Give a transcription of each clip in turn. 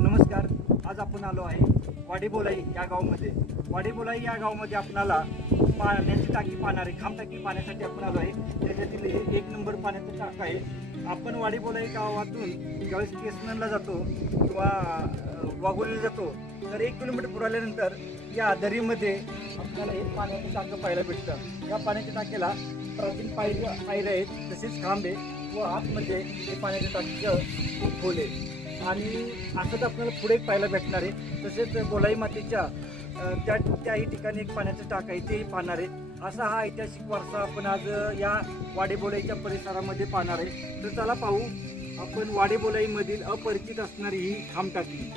नमस्कार. आज आपण आलो आहे वाडेबोलाई या गावामध्ये. वाडेबोलाई या गावामध्ये आपणाला पाण्याची टाकी पाहणारे खांब टाकी पाण्यासाठी आपण आलो आहे. त्याच्यातील हे 1 नंबर पाण्याचं टाक आहे. आपण वाडेबोलाई गावातून ज्यावेळेस केसनला जातो किंवा वाघोलीला जातो तर 1 किलोमीटर पुढे आल्यानंतर या दरीमध्ये आपल्याला हे पाण्याचं टाकं पाहायला भेटतं. या पाण्याच्या टाक्याला प्राचीन पायऱ्या आहेत, तसेच खांब आहे व आतमध्ये हे पाण्याच्या टाकीचं खूप खोल आहे. आणि असंच आपल्याला पुढे पाहायला भेटणार आहे. तसेच बोलाई मातेच्या त्याही ठिकाणी एक पाण्याचं टाक आहे, तेही पाहणार आहे. असा हा ऐतिहासिक वारसा आपण आज या वाडेबोलाईच्या परिसरामध्ये पाहणार आहे. तर चला पाहू आपण वाडेबोलाईमधील अपरिचित असणारी ही खांब टाकी.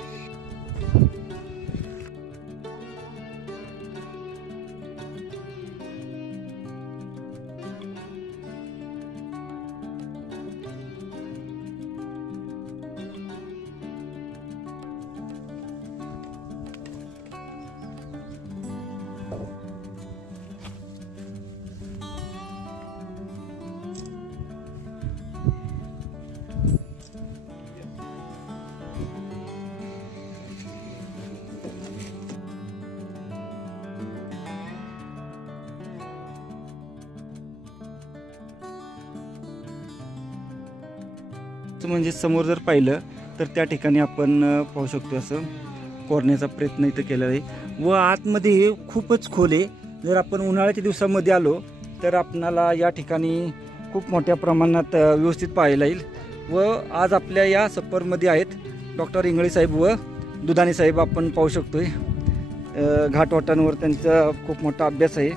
म्हणजे समोर जर पाहिलं तर त्या ठिकाणी आपण पाहू शकतो असं कोरण्याचा प्रयत्न इथं केलेला आहे व आतमध्ये खूपच खोल आहे. जर आपण उन्हाळ्याच्या दिवसामध्ये आलो तर आपणाला या ठिकाणी खूप मोठ्या प्रमाणात व्यवस्थित पाहायला येईल. व आज आपल्या या सफरमध्ये आहेत डॉक्टर इंगळे साहेब व दुधाणे साहेब. आपण पाहू शकतोय घाटवाटांवर त्यांचा खूप मोठा अभ्यास आहे.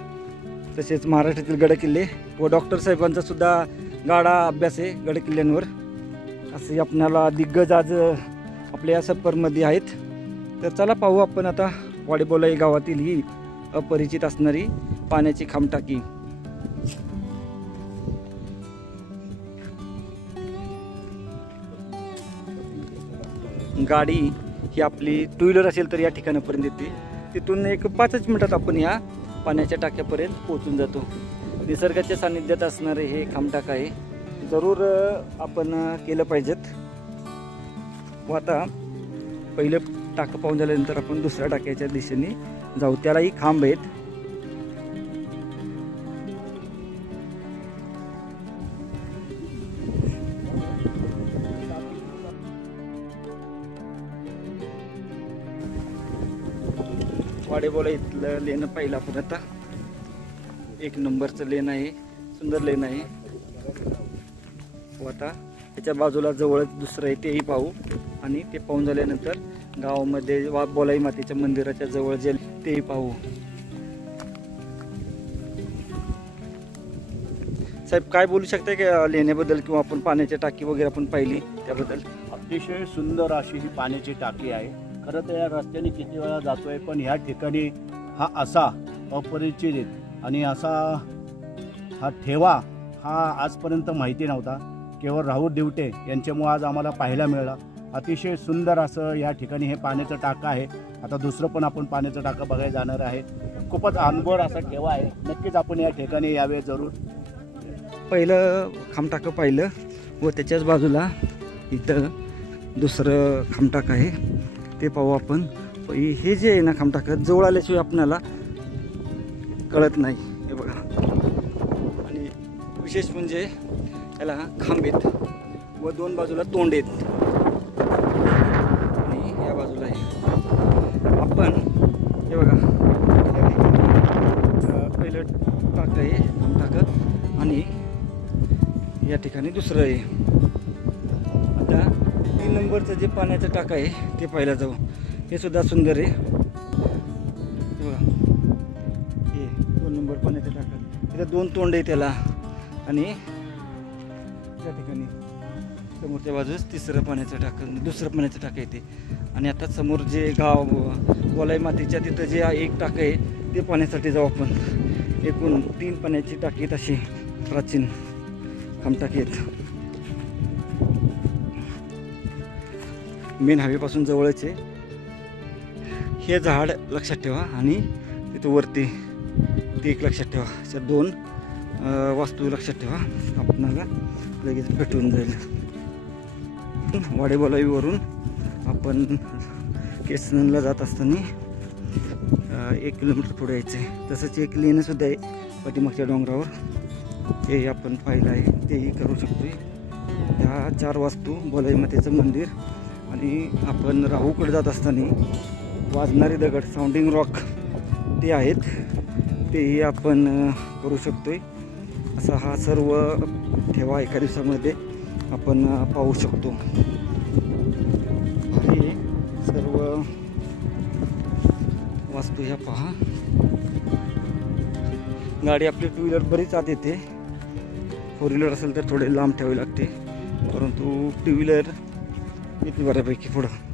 तसेच महाराष्ट्रातील गडकिल्ले व डॉक्टर साहेबांचा सुद्धा गाडा अभ्यास आहे गडकिल्ल्यांवर. असे आपल्याला दिग्गज आज आपल्या या सफरमध्ये आहेत. तर चला पाहू आपण आता वाडेबोलाई गावातील ही अपरिचित असणारी पाण्याची खांब टाकी. गाडी ही आपली 2 व्हीलर असेल तर या ठिकाणापर्यंत येते. तिथून एक 5 मिनिटात आपण या पाण्याच्या टाक्यापर्यंत पोहोचून जातो. निसर्गाच्या सानिध्यात असणारे हे खांब टाक आहे, जरूर आपण केलं पाहिजेत. व आता पहिलं टाकं पाहून झाल्यानंतर आपण दुसऱ्या टाक्याच्या दिशेने जाऊ. त्यालाही खांब आहेत. वाडेबोलाई इथलं लेन पाहिलं आपण आता. 1 नंबरचं लेन आहे, सुंदर लेन आहे. व आता त्याच्या बाजूला जवळच दुसरं आहे, तेही पाहू. आणि ते पाहून झाल्यानंतर गावामध्ये बोलाई मातेच्या मंदिराच्या जवळ जे तेही पाहू. साहेब काय बोलू शकता की लेण्याबद्दल किंवा आपण पाण्याची टाकी वगैरे आपण पाहिली त्याबद्दल? अतिशय सुंदर अशी ही पाण्याची टाकी आहे. खरं तर या रस्त्याने किती वेळा जातोय, पण ह्या ठिकाणी हा असा अपरिचित आणि असा हा ठेवा हा आजपर्यंत माहिती नव्हता. केवळ राहुल दिवटे यांच्यामुळे आज आम्हाला पाहायला मिळाला. अतिशय सुंदर असं या ठिकाणी हे पाण्याचं टाकं आहे. आता दुसरं पण आपण पाण्याचं टाकं बघायला जाणार आहे. खूपच अनगोड असा ठेवा आहे. नक्कीच आपण या ठिकाणी यावे जरूर. पहिलं खांब टाकं पाहिलं व त्याच्याच बाजूला इथं दुसरं खांब टाकं आहे, ते पाहू आपण. हे जे आहे ना खांब टाकं जवळ आल्याशिवाय आपल्याला कळत नाही. हे बघा. आणि विशेष म्हणजे याला खांब आहेत व 2 बाजूला तोंड आहेत आणि या बाजूला आहे. आपण हे बघा पहिलं टाकं आहे खांब टाकं आणि या ठिकाणी दुसरं आहे. आता 3 नंबरचं जे पाण्याचं टाकं आहे ते पाहायला जाऊ. हे सुद्धा सुंदर आहे. बघा हे 2 नंबर पाण्याचं टाकं. तिथे 2 तोंड आहे त्याला. आणि त्या ठिकाणी समोरच्या बाजूस तिसरं पाण्याचं टाकं, दुसरं पाण्याचं टाकं येते. आणि आता समोर जे गाव बोलाई मातेच्या तिथं जे 1 टाकं आहे ते पाण्यासाठी जाऊ आपण. एकूण 3 पाण्याची टाकी आहेत अशी प्राचीन खांब टाकी आहेत. मेन हायवेपासून जवळच आहे. हे झाड लक्षात ठेवा आणि तिथं वरती ते एक लक्षात ठेवा. अशा 2 वास्तू लक्षात ठेवा, आपणाला लगेच भेटून जाईल. वाडेबोलाईवरून आपण केसनला जात असताना 1 किलोमीटर पुढे यायचं आहे. तसंच एक लेणंसुद्धा आहे पाठीमागच्या डोंगरावर, हे आपण पाहिलं आहे, तेही करू शकतो. ह्या 4 वास्तू बोलाई मातेचं मंदिर आणि आपण राहूकडे जात असताना वाजणारे दगड साऊंडिंग रॉक ते आहेत, तेही आपण करू शकतो. असा हा सर्व ठेवा एका दिवसामध्ये आपण पाहू शकतो. हे सर्व वास्तू ह्या पहा. गाडी आपली 2 व्हीलर बरीच आत येते. 4 व्हीलर असेल तर थोडे लांब ठेवावे लागते, परंतु 2 व्हीलर येते बऱ्यापैकी पुढं.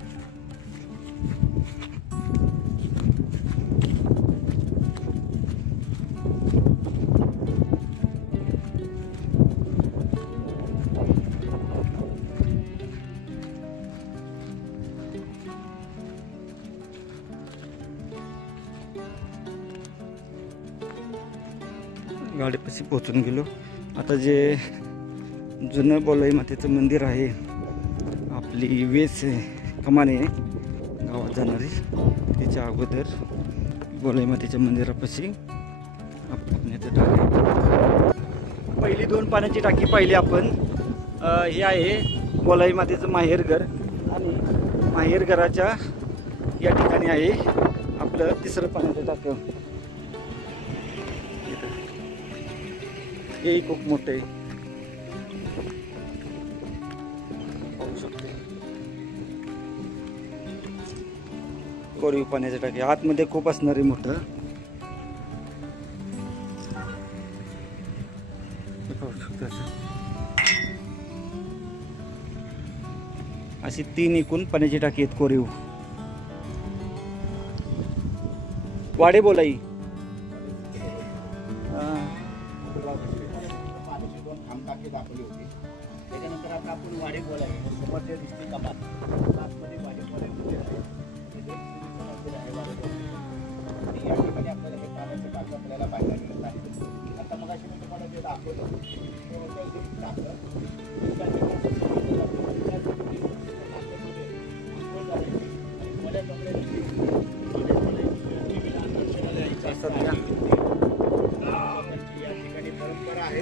गाडीपाशी पोहोचून गेलो. आता जे जुनं बोलाई मातेचं मंदिर आहे, आपली वेस कमाने गावात जाणारी, त्याच्या अगोदर बोलाई मातेच्या मंदिरापाशी आपण टाकी, पहिली 2 पाण्याची टाकी पाहिली आपण. हे आहे बोलाई मातेचं माहेरघर आणि माहेरघराच्या या ठिकाणी आहे आपलं 3रं पाण्याचं टाकं. हे खूप मोठं आहे, पाहू शकते. कोरीव पाण्याचं टाके आतमध्ये खूप असणार आहे मोठं. पाहू शकते अशी 3 एकूण पाण्याची टाकी आहेत कोरीव. वाडे बोलाई दाखवली होती. त्याच्यानंतर आता आपण वाडे बोलाई समोरच्या दिसते कमाल आतमध्ये वाडे बोलाई आणि या ठिकाणी आपल्याला हे पाण्याचं टाकं आपल्याला पाहायला मिळत आहे. आता मग अशी तुम्हाला जे दाखवलं या ठिकाणी परंपरा आहे.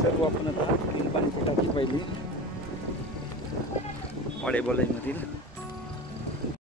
सर्व आपण आता 3 पाण्याची टाकी पाहिली वाडे बोलाई मधील.